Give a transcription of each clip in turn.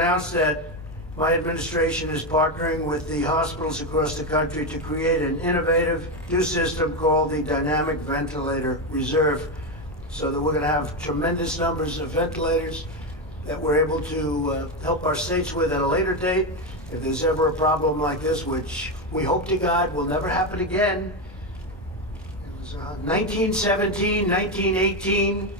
Announced that my administration is partnering with the hospitals across the country to create an innovative new system called the Dynamic Ventilator Reserve, so that we're going to have tremendous numbers of ventilators that we're able to help our states with at a later date. If there's ever a problem like this, which we hope to God will never happen again. It was 1917, 1918.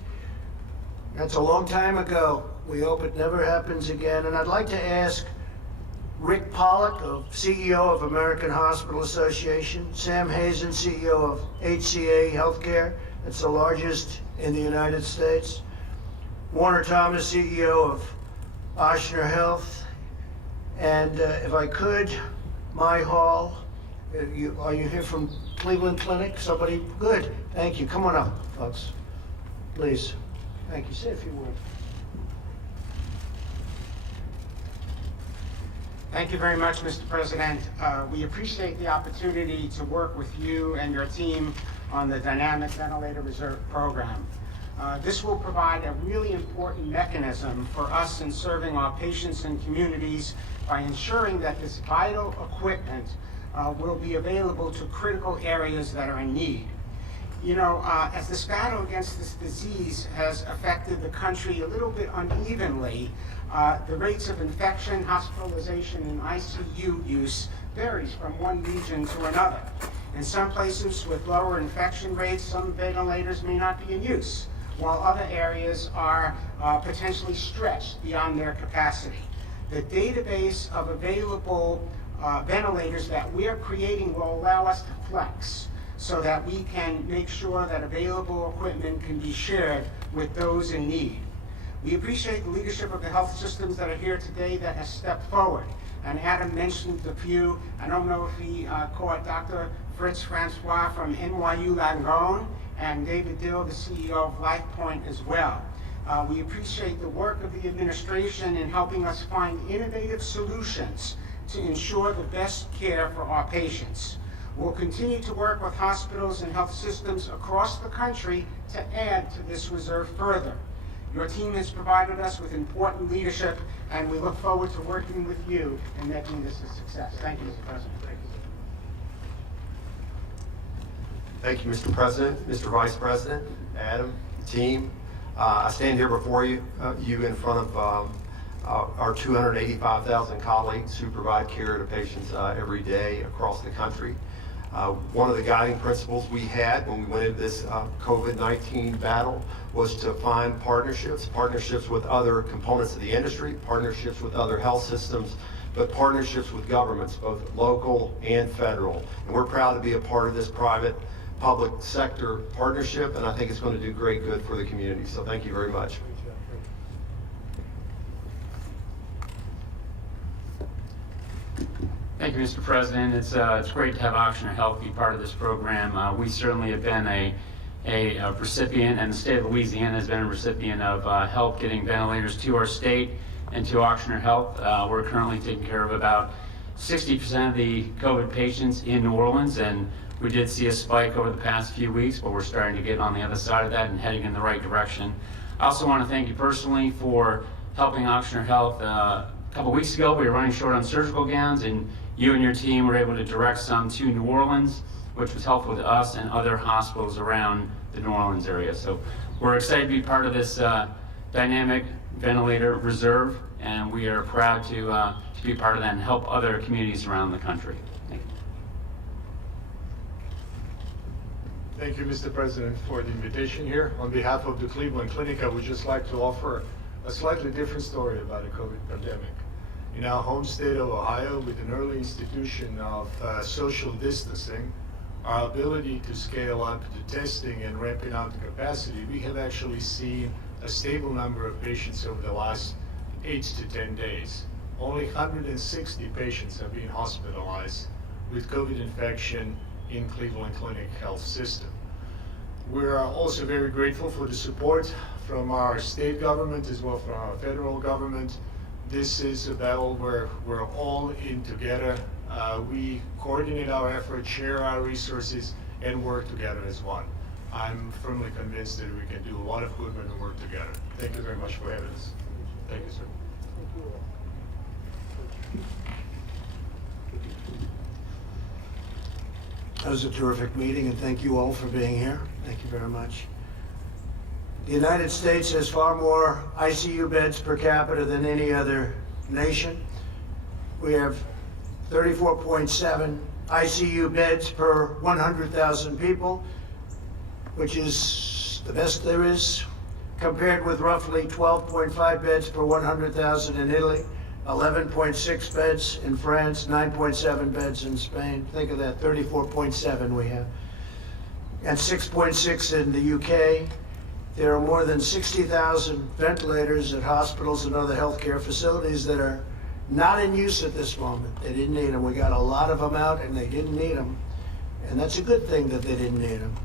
That's a long time ago. We hope it never happens again. And I'd like to ask Rick Pollack, CEO of American Hospital Association, Sam Hazen, CEO of HCA Healthcare, that's the largest in the United States, Warner Thomas, CEO of Ochsner Health, and if I could, Mai Hall. Are you here from Cleveland Clinic? Somebody? Good. Thank you. Come on up, folks. Please. Thank you. Say a few words. Thank you very much, Mr. President. We appreciate the opportunity to work with you and your team on the Dynamic Ventilator Reserve Program. This will provide a really important mechanism for us in serving our patients and communities by ensuring that this vital equipment will be available to critical areas that are in need. You know, as this battle against this disease has affected the country a little bit unevenly, the rates of infection, hospitalization, and ICU use varies from one region to another. In some places with lower infection rates, some ventilators may not be in use, while other areas are potentially stretched beyond their capacity. The database of available ventilators that we are creating will allow us to flex so that we can make sure that available equipment can be shared with those in need. We appreciate the leadership of the health systems that are here today that has stepped forward. And Adam mentioned a few. I don't know if he caught Dr. Fritz Francois from NYU Langone and David Dill, the CEO of LifePoint as well. We appreciate the work of the administration in helping us find innovative solutions to ensure the best care for our patients. We'll continue to work with hospitals and health systems across the country to add to this reserve further. Your team has provided us with important leadership, and we look forward to working with you in making this a success. Thank you, Mr. President. Thank you, Mr. President, Mr. Vice President, Adam, team. I stand here before you in front of our 285,000 colleagues who provide care to patients every day across the country. One of the guiding principles we had when we went into this COVID-19 battle was to find partnerships with other components of the industry, partnerships with other health systems, but partnerships with governments, both local and federal. And we're proud to be a part of this private-public sector partnership, and I think it's going to do great good for the community. So thank you very much. Thank you, Mr. President. It's great to have Ochsner Health be part of this program. We certainly have been a recipient, and the state of Louisiana has been a recipient of help getting ventilators to our state and to Ochsner Health. We're currently taking care of about 60% of the COVID patients in New Orleans, and we did see a spike over the past few weeks, but we're starting to get on the other side of that and heading in the right direction. I also want to thank you personally for helping Ochsner Health. A couple weeks ago, we were running short on surgical gowns, and you and your team were able to direct some to New Orleans, which was helpful to us and other hospitals around the New Orleans area. So we're excited to be part of this Dynamic Ventilator Reserve, and we are proud to be part of that and help other communities around the country. Thank you. Thank you, Mr. President, for the invitation here. On behalf of the Cleveland Clinic, I would just like to offer a slightly different story about the COVID pandemic. In our home state of Ohio, with an early institution of social distancing, our ability to scale up the testing and ramping up the capacity, we have actually seen a stable number of patients over the last 8 to 10 days. Only 160 patients have been hospitalized with COVID infection in Cleveland Clinic Health System. We are also very grateful for the support from our state government as well from our federal government. This is a battle where we're all in together. We coordinate our efforts, share our resources, and work together as one. I'm firmly convinced that we can do a lot of good when we work together. Thank you very much for having us. Thank you, sir. Thank you all. That was a terrific meeting, and thank you all for being here. Thank you very much. The United States has far more ICU beds per capita than any other nation. We have 34.7 ICU beds per 100,000 people, which is the best there is, compared with roughly 12.5 beds per 100,000 in Italy, 11.6 beds in France, 9.7 beds in Spain. Think of that, 34.7 we have. And 6.6 in the UK. There are more than 60,000 ventilators at hospitals and other healthcare facilities that are not in use at this moment. They didn't need them. We got a lot of them out and they didn't need them. And that's a good thing that they didn't need them.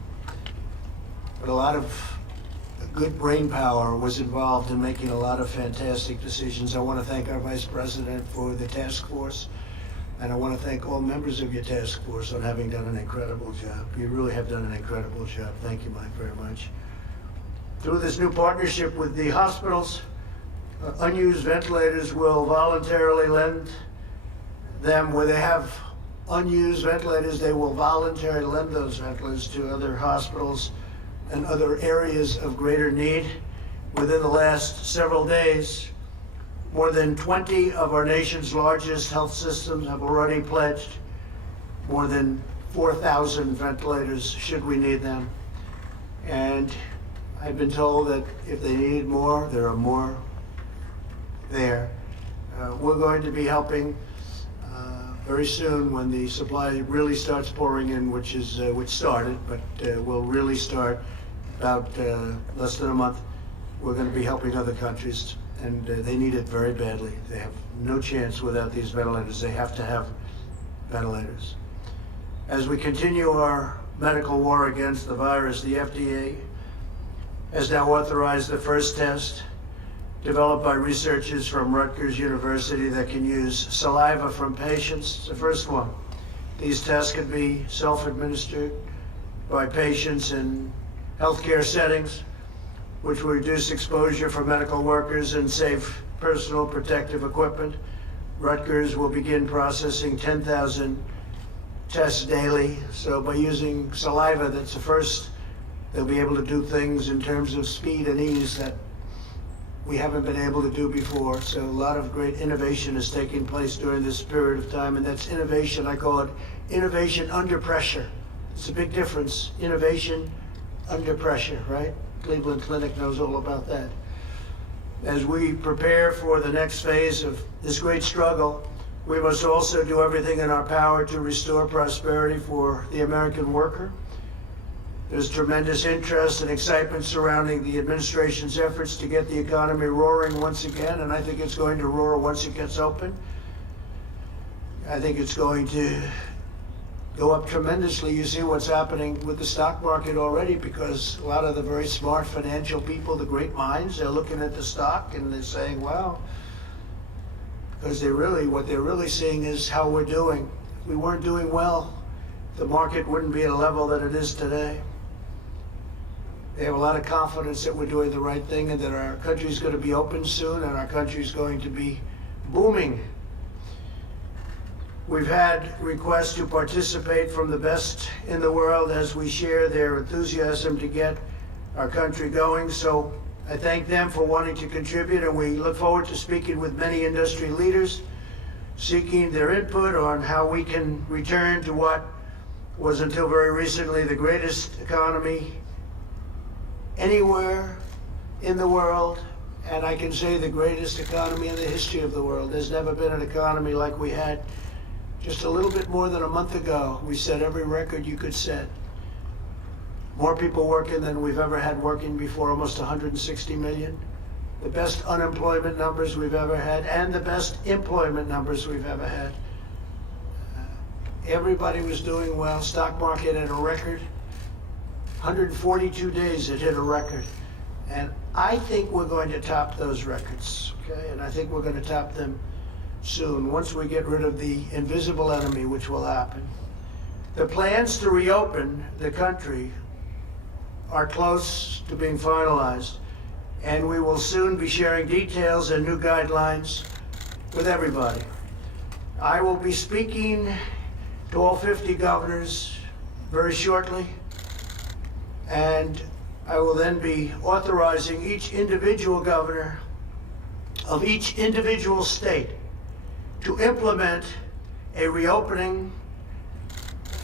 But a lot of good brain power was involved in making a lot of fantastic decisions. I want to thank our Vice President for the task force. And I want to thank all members of your task force on having done an incredible job. You really have done an incredible job. Thank you, Mike, very much. Through this new partnership with the hospitals, unused ventilators will voluntarily lend them where they have unused ventilators. They will voluntarily lend those ventilators to other hospitals and other areas of greater need. Within the last several days, more than 20 of our nation's largest health systems have already pledged more than 4,000 ventilators should we need them. And I've been told that if they need more, there are more there. We're going to be helping very soon when the supply really starts pouring in, which started, but will really start about less than a month. We're going to be helping other countries, and they need it very badly. They have no chance without these ventilators. They have to have ventilators. As we continue our medical war against the virus, the FDA has now authorized the first test developed by researchers from Rutgers University that can use saliva from patients. It's the first one. These tests can be self-administered by patients in healthcare settings, which will reduce exposure for medical workers and save personal protective equipment. Rutgers will begin processing 10,000 tests daily. So by using saliva, that's the first. They'll be able to do things in terms of speed and ease that we haven't been able to do before. So a lot of great innovation is taking place during this period of time, and that's innovation. I call it innovation under pressure. It's a big difference. Innovation under pressure, right? Cleveland Clinic knows all about that. As we prepare for the next phase of this great struggle, we must also do everything in our power to restore prosperity for the American worker. There's tremendous interest and excitement surrounding the administration's efforts to get the economy roaring once again, and I think it's going to roar once it gets open. I think it's going to go up tremendously. You see what's happening with the stock market already, because a lot of the very smart financial people, the great minds, they're looking at the stock and they're saying, wow, because what they're really seeing is how we're doing. If we weren't doing well, the market wouldn't be at a level that it is today. They have a lot of confidence that we're doing the right thing and that our country's going to be open soon and our country's going to be booming. We've had requests to participate from the best in the world as we share their enthusiasm to get our country going. So I thank them for wanting to contribute, and we look forward to speaking with many industry leaders, seeking their input on how we can return to what was until very recently the greatest economy anywhere in the world, and I can say the greatest economy in the history of the world. There's never been an economy like we had just a little bit more than a month ago. We set every record you could set. More people working than we've ever had working before, almost 160 million. The best unemployment numbers we've ever had, and the best employment numbers we've ever had. Everybody was doing well. Stock market at a record. 142 days it hit a record. And I think we're going to top those records, okay? And I think we're going to top them soon, once we get rid of the invisible enemy, which will happen. The plans to reopen the country are close to being finalized, and we will soon be sharing details and new guidelines with everybody. I will be speaking to all 50 governors very shortly. And I will then be authorizing each individual governor of each individual state to implement a reopening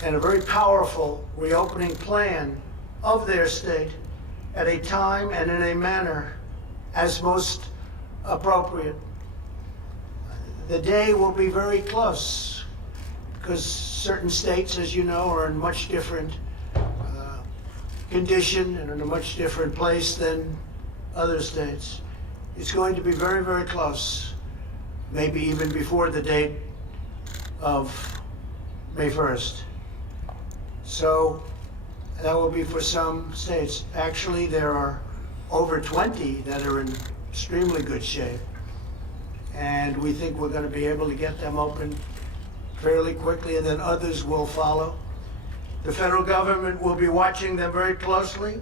and a very powerful reopening plan of their state at a time and in a manner as most appropriate. The day will be very close because certain states, as you know, are in much different condition and in a much different place than other states. It's going to be very, very close, maybe even before the date of May 1st. So that will be for some states. Actually, there are over 20 that are in extremely good shape. And we think we're going to be able to get them open fairly quickly, and then others will follow. The federal government will be watching them very closely,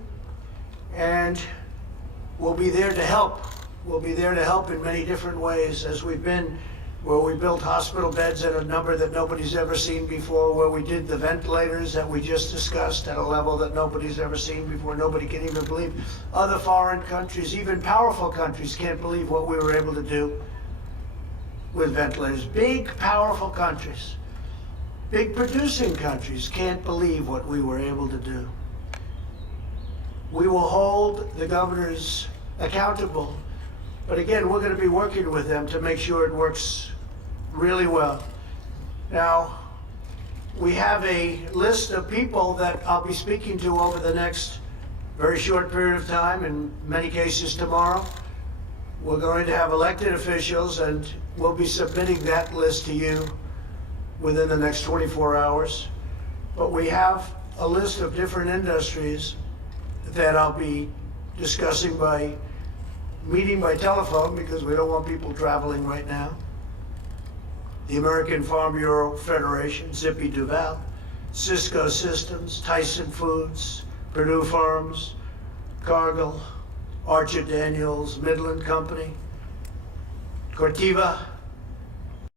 and we'll be there to help. We'll be there to help in many different ways, as we've been, where we built hospital beds at a number that nobody's ever seen before, where we did the ventilators that we just discussed at a level that nobody's ever seen before. Nobody can even believe. Other foreign countries, even powerful countries, can't believe what we were able to do with ventilators. Big, powerful countries, big producing countries can't believe what we were able to do. We will hold the governors accountable, but again, we're going to be working with them to make sure it works really well. Now, we have a list of people that I'll be speaking to over the next very short period of time, in many cases tomorrow. We're going to have elected officials, and we'll be submitting that list to you within the next 24 hours. But we have a list of different industries that I'll be discussing by meeting by telephone, because we don't want people traveling right now. The American Farm Bureau Federation, Zippy Duval, Cisco Systems, Tyson Foods, Purdue Farms, Cargill, Archer Daniels, Midland Company, Corteva,